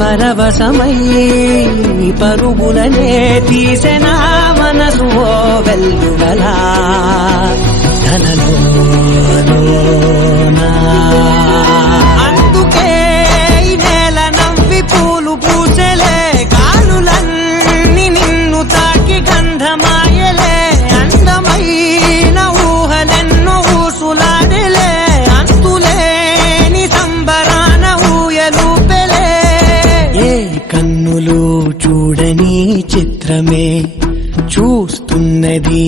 పరవశమై పరుగులనే తీసెనా మనసు ఓ వెల్లువలా తనలోనా. అందుకే ఈ నేల నవ్వి పూలు పూసెలే, కాలులన్నీ నిన్ను తాకి గంధమాయలే, అందమైన ఊహలెన్నో ఊసులాడలే, అంతులేని సంబరాన ఊయలూపెలే. ఏ కన్నులు చూడని చిత్రమే చూస్తున్నది